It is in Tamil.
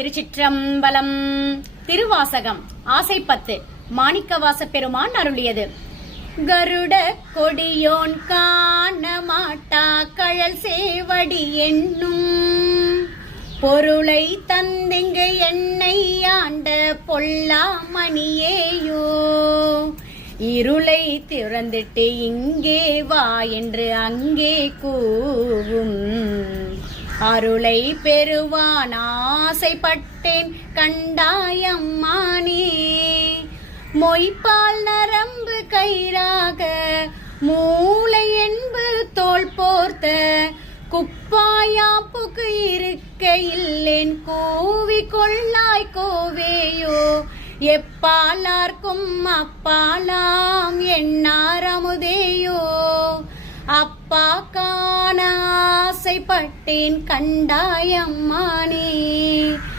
திருச்சிற்றம்பலம். திருவாசகம் ஆசைப்பத்து மாணிக்கவாச பெருமான் அருளியது. கருட கொடியோன் காண மாட்டா கழல் சேவடி என்னும் பொருளை தந்திங்கு என்னை ஆண்ட பொல்லா மணியேயோ, இருளை திறந்திட்டு இங்கே வா என்று அங்கே கூவும் அருளை பெறுவான் ஆசைப்பட்டேன் கண்டாயம்மானே. மொய்பால் நரம்பு கயிறாக மூளை என்பு தோல் போர்த்த குப்பாயாப்புக்கு இருக்கையில்லேன் கூவி கொள்ளாய் கோவேயோ, எப்பாலார்க்கும் அப்பாலாம் எண்ணார் அமுதேயோ. அப்பா காண ஆசைப்பட்டேன் கண்டாயம்மானே.